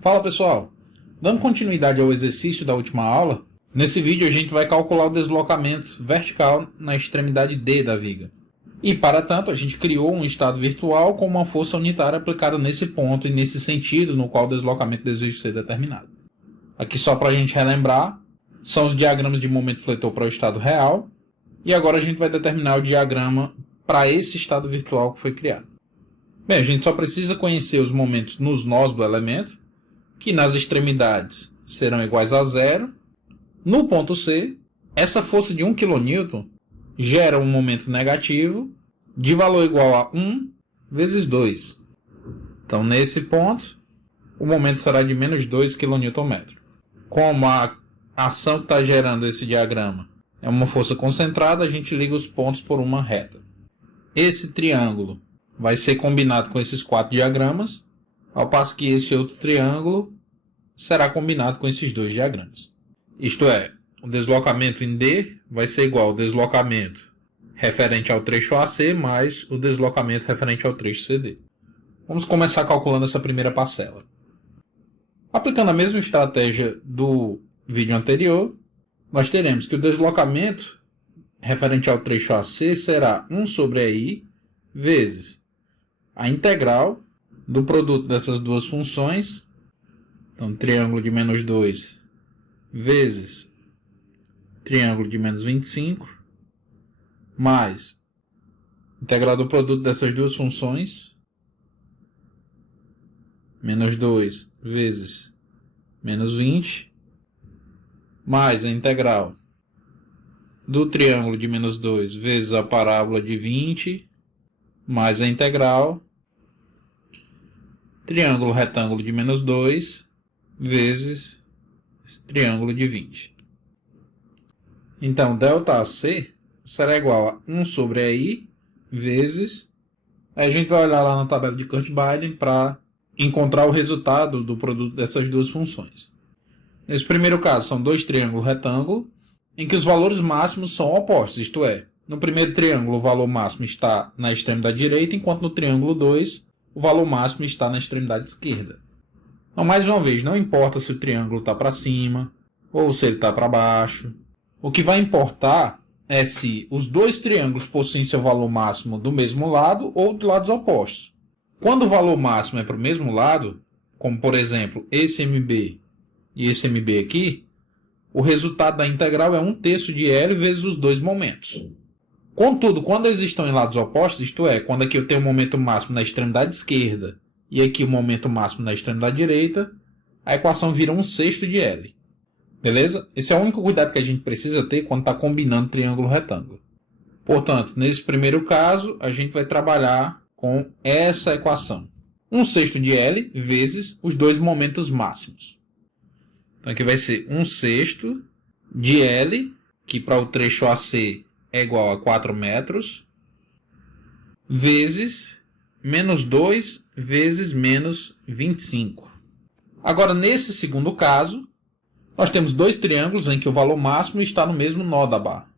Fala pessoal, dando continuidade ao exercício da última aula, nesse vídeo a gente vai calcular o deslocamento vertical na extremidade D da viga. E para tanto a gente criou um estado virtual com uma força unitária aplicada nesse ponto e nesse sentido no qual o deslocamento deseja ser determinado. Aqui só para a gente relembrar, são os diagramas de momento fletor para o estado real, e agora a gente vai determinar o diagrama para esse estado virtual que foi criado. Bem, a gente só precisa conhecer os momentos nos nós do elemento, que nas extremidades serão iguais a zero. No ponto C, essa força de 1 kN gera um momento negativo de valor igual a 1 vezes 2. Então, nesse ponto, o momento será de menos 2 kN. Como a ação que está gerando esse diagrama é uma força concentrada, a gente liga os pontos por uma reta. Esse triângulo vai ser combinado com esses 4 diagramas, ao passo que esse outro triângulo será combinado com esses 2 diagramas. Isto é, o deslocamento em D vai ser igual ao deslocamento referente ao trecho AC mais o deslocamento referente ao trecho CD. Vamos começar calculando essa primeira parcela. Aplicando a mesma estratégia do vídeo anterior, nós teremos que o deslocamento referente ao trecho AC será 1 sobre EI vezes a integral do produto dessas duas funções, então triângulo de menos 2 vezes triângulo de menos 25, mais integral do produto dessas duas funções, menos 2 vezes menos 20, mais a integral do triângulo de menos 2 vezes a parábola de 20, mais a integral triângulo retângulo de menos 2 vezes esse triângulo de 20. Então, ΔAC será igual a 1 sobre EI vezes... Aí a gente vai olhar lá na tabela de Kurt-Beilen para encontrar o resultado do produto dessas duas funções. Nesse primeiro caso, são 2 triângulos retângulos, em que os valores máximos são opostos, isto é, no primeiro triângulo o valor máximo está na extremidade direita, enquanto no triângulo 2 o valor máximo está na extremidade esquerda. Então, mais uma vez, não importa se o triângulo está para cima ou se ele está para baixo. O que vai importar é se os 2 triângulos possuem seu valor máximo do mesmo lado ou de lados opostos. Quando o valor máximo é para o mesmo lado, como por exemplo esse MB e esse MB aqui, o resultado da integral é 1/3 de L vezes os 2 momentos. Contudo, quando eles estão em lados opostos, isto é, quando aqui eu tenho o momento máximo na extremidade esquerda e aqui o momento máximo na extremidade direita, a equação vira 1/6 de L. Beleza? Esse é o único cuidado que a gente precisa ter quando está combinando triângulo retângulo. Portanto, nesse primeiro caso, a gente vai trabalhar com essa equação. 1/6 de L vezes os 2 momentos máximos. Então aqui vai ser 1/6 de L, que para o trecho AC é igual a 4 metros, vezes menos 2 vezes menos 25. Agora, nesse segundo caso, nós temos 2 triângulos em que o valor máximo está no mesmo nó da barra.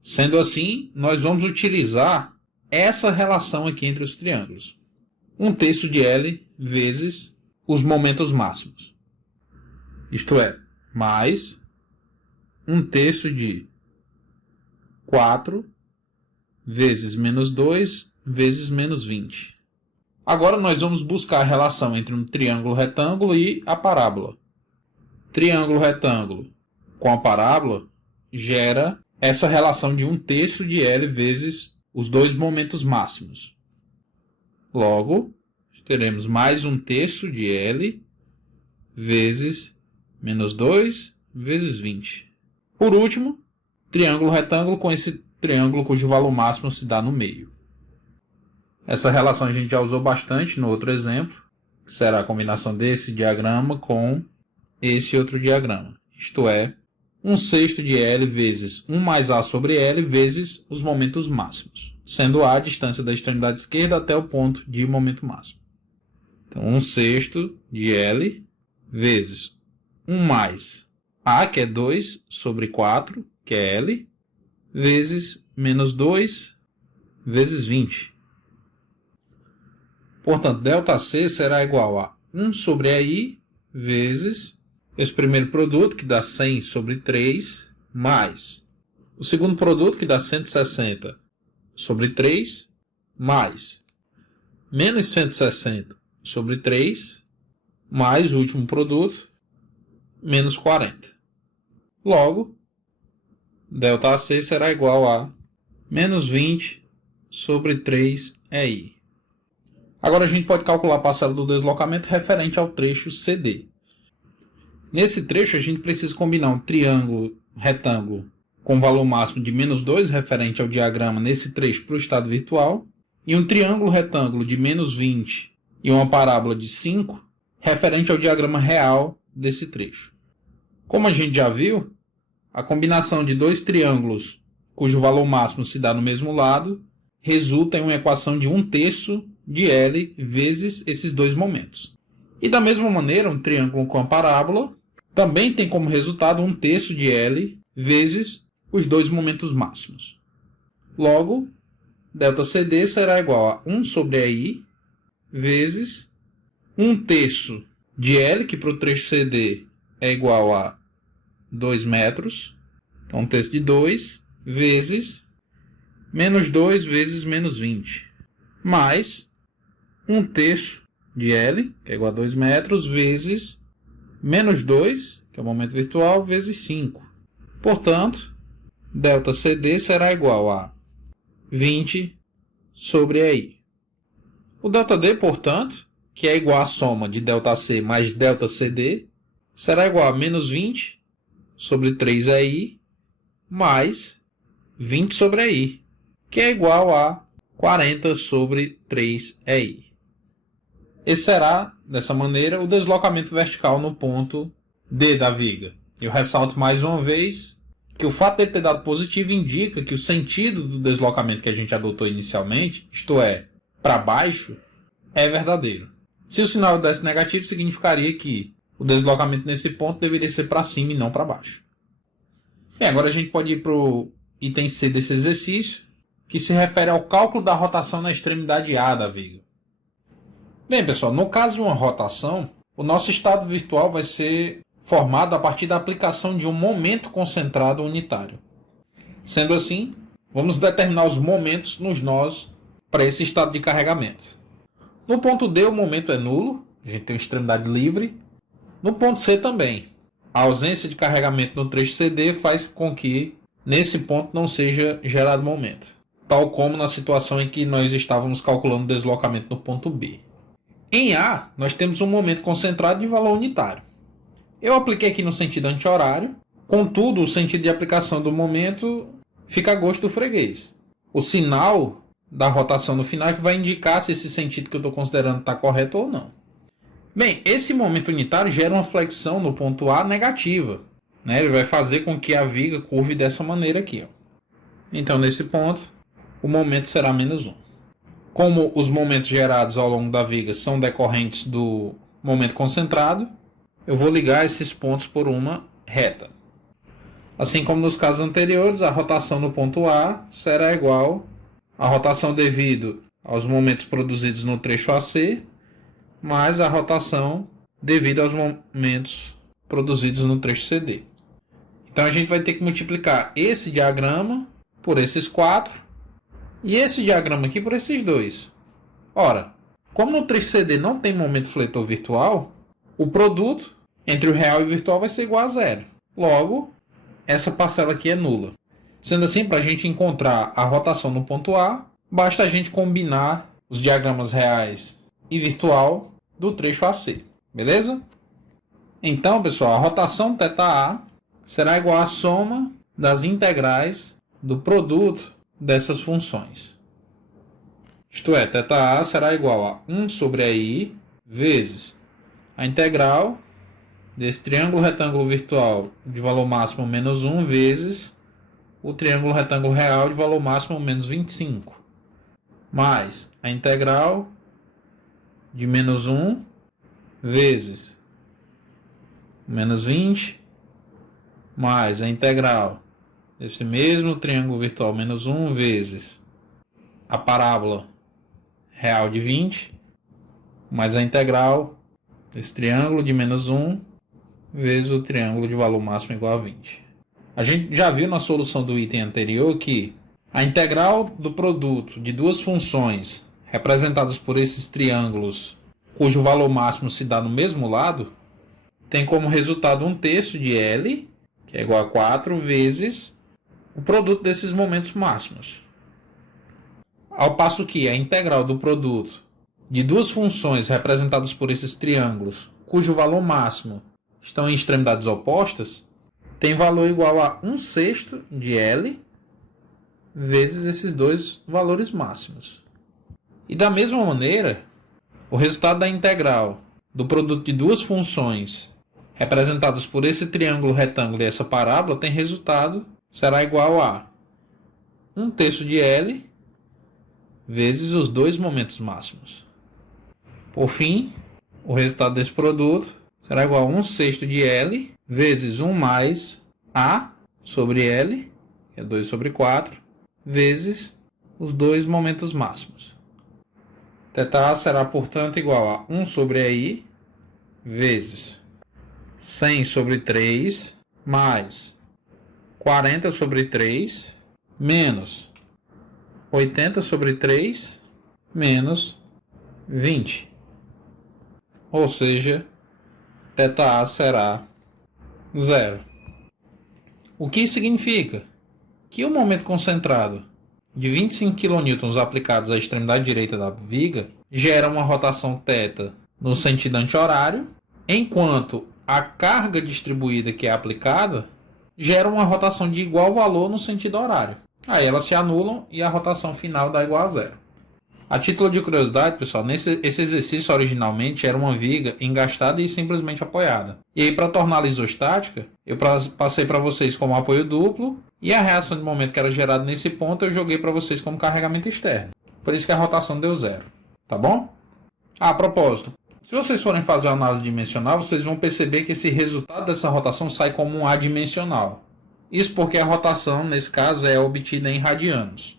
Sendo assim, nós vamos utilizar essa relação aqui entre os triângulos. 1/3 de L vezes os momentos máximos. Isto é, mais 1/3 de 4 vezes menos 2 vezes menos 20. Agora nós vamos buscar a relação entre um triângulo retângulo e a parábola. Triângulo retângulo com a parábola gera essa relação de 1/3 de L vezes os 2 momentos máximos. Logo, teremos mais 1/3 de L vezes menos 2 vezes 20. Por último, triângulo retângulo com esse triângulo cujo valor máximo se dá no meio. Essa relação a gente já usou bastante no outro exemplo, que será a combinação desse diagrama com esse outro diagrama. Isto é, 1/6 de L vezes 1 mais A sobre L vezes os momentos máximos, sendo A a distância da extremidade esquerda até o ponto de momento máximo. Então, 1/6 de L vezes 1 mais A, que é 2, sobre 4, que é L, vezes menos 2 vezes 20. Portanto, ΔC será igual a 1 sobre EI vezes esse primeiro produto, que dá 100 sobre 3, mais o segundo produto, que dá 160 sobre 3, mais menos 160 sobre 3, mais o último produto, menos 40. Logo, ΔC será igual a menos 20 sobre 3 EI. Agora a gente pode calcular a parcela do deslocamento referente ao trecho CD. Nesse trecho a gente precisa combinar um triângulo retângulo com valor máximo de menos 2 referente ao diagrama nesse trecho para o estado virtual e um triângulo retângulo de menos 20 e uma parábola de 5 referente ao diagrama real desse trecho. Como a gente já viu, a combinação de dois triângulos cujo valor máximo se dá no mesmo lado resulta em uma equação de 1/3 de L vezes esses dois momentos. E da mesma maneira, um triângulo com a parábola também tem como resultado 1/3 de L vezes os dois momentos máximos. Logo, ΔCD será igual a 1 sobre EI vezes 1/3 de L, que para o trecho CD é igual a 2 metros. Então, 1/3 de 2 vezes menos 2 vezes menos 20, mais 1/3 de L, que é igual a 2 metros, vezes menos 2, que é o momento virtual, vezes 5. Portanto, ΔCD será igual a 20 sobre EI. O ΔD, portanto, que é igual à soma de ΔC mais ΔCD, será igual a menos 20 sobre 3 EI mais 20 sobre EI, que é igual a 40 sobre 3 EI. Esse será, dessa maneira, o deslocamento vertical no ponto D da viga. Eu ressalto mais uma vez que o fato de ter dado positivo indica que o sentido do deslocamento que a gente adotou inicialmente, isto é, para baixo, é verdadeiro. Se o sinal desse negativo, significaria que o deslocamento nesse ponto deveria ser para cima e não para baixo. Bem, agora a gente pode ir para o item C desse exercício, que se refere ao cálculo da rotação na extremidade A da viga. Bem, pessoal, no caso de uma rotação, o nosso estado virtual vai ser formado a partir da aplicação de um momento concentrado unitário. Sendo assim, vamos determinar os momentos nos nós para esse estado de carregamento. No ponto D, o momento é nulo, a gente tem uma extremidade livre. No ponto C também. A ausência de carregamento no trecho CD faz com que, nesse ponto, não seja gerado momento, tal como na situação em que nós estávamos calculando o deslocamento no ponto B. Em A, nós temos um momento concentrado de valor unitário. Eu apliquei aqui no sentido anti-horário, contudo, o sentido de aplicação do momento fica a gosto do freguês. O sinal da rotação no final é que vai indicar se esse sentido que eu estou considerando está correto ou não. Bem, esse momento unitário gera uma flexão no ponto A negativa, né? Ele vai fazer com que a viga curve dessa maneira aqui. Ó. Então, nesse ponto, o momento será menos 1. Como os momentos gerados ao longo da viga são decorrentes do momento concentrado, eu vou ligar esses pontos por uma reta. Assim como nos casos anteriores, a rotação no ponto A será igual à rotação devido aos momentos produzidos no trecho AC, mais a rotação devido aos momentos produzidos no trecho CD. Então a gente vai ter que multiplicar esse diagrama por esses 4 e esse diagrama aqui por esses 2. Ora, como no trecho CD não tem momento fletor virtual, o produto entre o real e o virtual vai ser igual a 0. Logo, essa parcela aqui é nula. Sendo assim, para a gente encontrar a rotação no ponto A, basta a gente combinar os diagramas reais e virtual do trecho AC. Beleza? Então, pessoal, a rotação θA será igual à soma das integrais do produto dessas funções. Isto é, θA será igual a 1 sobre EI vezes a integral desse triângulo retângulo virtual de valor máximo menos 1 vezes o triângulo retângulo real de valor máximo menos 25, mais a integral de menos 1 vezes menos 20, mais a integral desse mesmo triângulo virtual menos 1 vezes a parábola real de 20, mais a integral desse triângulo de menos 1 vezes o triângulo de valor máximo igual a 20. A gente já viu na solução do item anterior que a integral do produto de duas funções representadas por esses triângulos cujo valor máximo se dá no mesmo lado tem como resultado 1/3 de L, que é igual a 4, vezes o produto desses momentos máximos. Ao passo que a integral do produto de duas funções representadas por esses triângulos, cujo valor máximo estão em extremidades opostas, tem valor igual a 1/6 de L vezes esses dois valores máximos. E da mesma maneira, o resultado da integral do produto de duas funções representadas por esse triângulo retângulo e essa parábola tem resultado, será igual a 1/3 de L vezes os dois momentos máximos. Por fim, o resultado desse produto será igual a 1/6 de L vezes 1 mais A sobre L, que é 2 sobre 4, vezes os dois momentos máximos. Θ será, portanto, igual a 1 sobre AI vezes 100 sobre 3 mais 40 sobre 3 menos 80 sobre 3 menos 20. Ou seja, θA será 0. O que significa que o momento concentrado de 25 kN aplicados à extremidade direita da viga gera uma rotação θ no sentido anti-horário, enquanto a carga distribuída que é aplicada gera uma rotação de igual valor no sentido horário. Aí elas se anulam e a rotação final dá igual a 0. A título de curiosidade, pessoal, esse exercício originalmente era uma viga engastada e simplesmente apoiada. E aí, para torná-la isostática, eu passei para vocês como apoio duplo e a reação de momento que era gerada nesse ponto eu joguei para vocês como carregamento externo. Por isso que a rotação deu 0. Tá bom? A propósito, se vocês forem fazer a análise dimensional, vocês vão perceber que esse resultado dessa rotação sai como um adimensional. Isso porque a rotação, nesse caso, é obtida em radianos.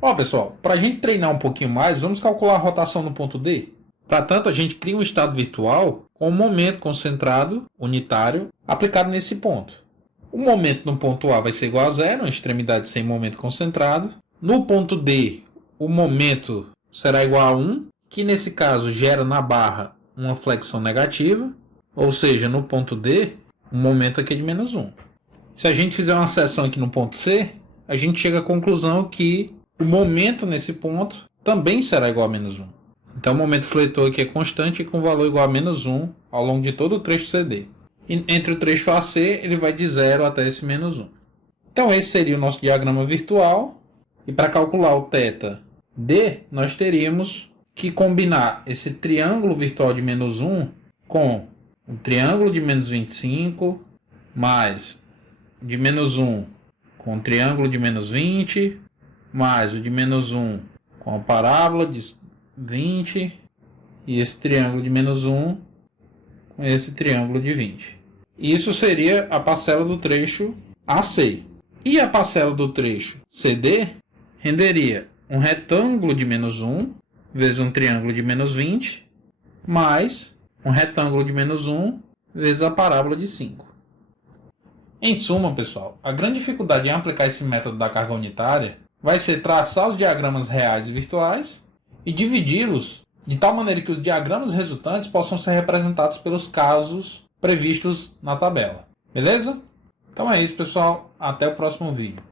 Ó, pessoal, para a gente treinar um pouquinho mais, vamos calcular a rotação no ponto D. Para tanto, a gente cria um estado virtual com um momento concentrado, unitário, aplicado nesse ponto. O momento no ponto A vai ser igual a 0, uma extremidade sem momento concentrado. No ponto D, o momento será igual a 1, que nesse caso gera na barra uma flexão negativa, ou seja, no ponto D, o momento aqui é de menos 1. Se a gente fizer uma seção aqui no ponto C, a gente chega à conclusão que o momento nesse ponto também será igual a menos 1. Então o momento fletor aqui é constante e com valor igual a menos 1 ao longo de todo o trecho CD. E entre o trecho AC, ele vai de 0 até esse menos 1. Então esse seria o nosso diagrama virtual. E para calcular o θ D, nós teríamos que combinar esse triângulo virtual de menos 1 com um triângulo de menos 25, mais de menos 1 com um triângulo de menos 20, mais o de menos 1 com a parábola de 20, e esse triângulo de menos 1 com esse triângulo de 20. Isso seria a parcela do trecho AC. E a parcela do trecho CD renderia um retângulo de menos 1 vezes um triângulo de menos 20, mais um retângulo de menos 1 vezes a parábola de 5. Em suma, pessoal, a grande dificuldade em aplicar esse método da carga unitária vai ser traçar os diagramas reais e virtuais e dividi-los de tal maneira que os diagramas resultantes possam ser representados pelos casos previstos na tabela. Beleza? Então é isso, pessoal. Até o próximo vídeo.